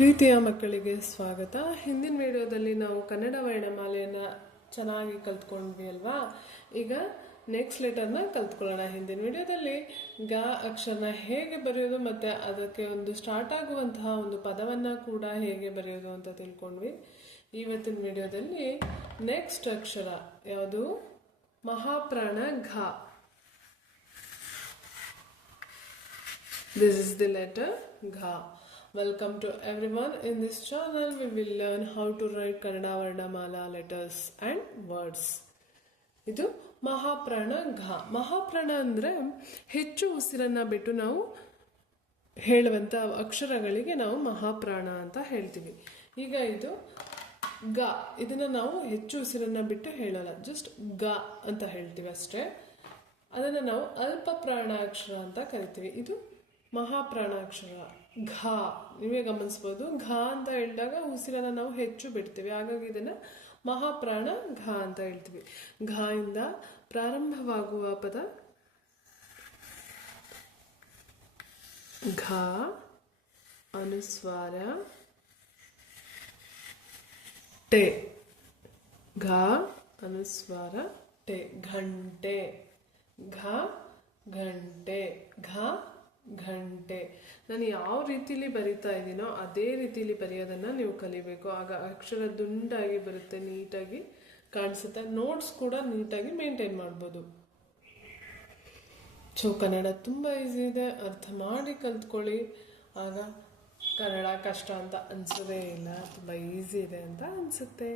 ಪ್ರೀತಿಯ ಮಕ್ಕಳಿಗೆ ಸ್ವಾಗತ. ಹಿಂದಿನ ವಿಡಿಯೋದಲ್ಲಿ ನಾವು ಕನ್ನಡ ವರ್ಣಮಾಲೆಯನ್ನು ಚೆನ್ನಾಗಿ ಕಲ್ತ್ಕೊಂಡ್ವಿ ಅಲ್ವಾ. ಈಗ ನೆಕ್ಸ್ಟ್ ಲೆಟರ್ನ ಕಲ್ತ್ಕೊಳ್ಳೋಣ. ಹಿಂದಿನ ವಿಡಿಯೋದಲ್ಲಿ ಗ ಅಕ್ಷರನ ಹೇಗೆ ಬರೆಯೋದು ಮತ್ತು ಅದಕ್ಕೆ ಒಂದು ಸ್ಟಾರ್ಟ್ ಆಗುವಂತಹ ಒಂದು ಪದವನ್ನು ಕೂಡ ಹೇಗೆ ಬರೆಯೋದು ಅಂತ ತಿಳ್ಕೊಂಡ್ವಿ. ಇವತ್ತಿನ ವಿಡಿಯೋದಲ್ಲಿ ನೆಕ್ಸ್ಟ್ ಅಕ್ಷರ ಯಾವುದು? ಮಹಾಪ್ರಾಣ ಘ. This is the letter Gha. Welcome to everyone. In this channel we will learn how to write Kannada Varnamala letters and words. ಇದು ಮಹಾಪ್ರಾಣ ಘ. ಮಹಾಪ್ರಾಣ ಅಂದರೆ ಹೆಚ್ಚು ಉಸಿರನ್ನು ಬಿಟ್ಟು ನಾವು ಹೇಳುವಂಥ ಅಕ್ಷರಗಳಿಗೆ ನಾವು ಮಹಾಪ್ರಾಣ ಅಂತ ಹೇಳ್ತೀವಿ. ಈಗ ಇದು ಗ, ಇದನ್ನು ನಾವು ಹೆಚ್ಚು ಉಸಿರನ್ನು ಬಿಟ್ಟು ಹೇಳಲ್ಲ, ಜಸ್ಟ್ ಗ ಅಂತ ಹೇಳ್ತೀವಿ ಅಷ್ಟೇ. ಅದನ್ನು ನಾವು ಅಲ್ಪ ಪ್ರಾಣಾಕ್ಷರ ಅಂತ ಕರಿತೀವಿ. ಇದು ಮಹಾಪ್ರಾಣಾಕ್ಷರ ಘ. ನೀವೇ ಗಮನಿಸ್ಬೋದು, ಘ ಅಂತ ಹೇಳಿದಾಗ ಉಸಿರನ್ನು ನಾವು ಹೆಚ್ಚು ಬಿಡ್ತೀವಿ, ಹಾಗಾಗಿ ಇದನ್ನು ಮಹಾಪ್ರಾಣ ಘ ಅಂತ ಹೇಳ್ತೀವಿ. ಘ ಇಂದ ಪ್ರಾರಂಭವಾಗುವ ಪದ ಘ, ಅನುಸ್ವಾರ ಟೆ. ಘ ಅನುಸ್ವಾರ ಟೆ, ಘಂಟೆ. ಘ ಘಂಟೆ, ಘ ಘಂಟೆ. ನಾನು ಯಾವ ರೀತಿಲಿ ಬರಿತಾ ಇದ್ದೀನೋ ಅದೇ ರೀತಿಲಿ ಬರೆಯೋದನ್ನು ನೀವು ಕಲಿಬೇಕು. ಆಗ ಅಕ್ಷರ ದುಂಡಾಗಿ ಬರುತ್ತೆ, ನೀಟಾಗಿ ಕಾಣಿಸುತ್ತೆ. ನೋಟ್ಸ್ ಕೂಡ ನೀಟಾಗಿ ಮೇಂಟೈನ್ ಮಾಡ್ಬೋದು. ಸೊ ಕನ್ನಡ ತುಂಬ ಈಸಿ ಇದೆ, ಅರ್ಥ ಮಾಡಿ ಕಲ್ತ್ಕೊಳ್ಳಿ. ಆಗ ಕನ್ನಡ ಕಷ್ಟ ಅಂತ ಅನಿಸೋದೇ ಇಲ್ಲ, ತುಂಬ ಈಸಿ ಇದೆ ಅಂತ ಅನಿಸುತ್ತೆ.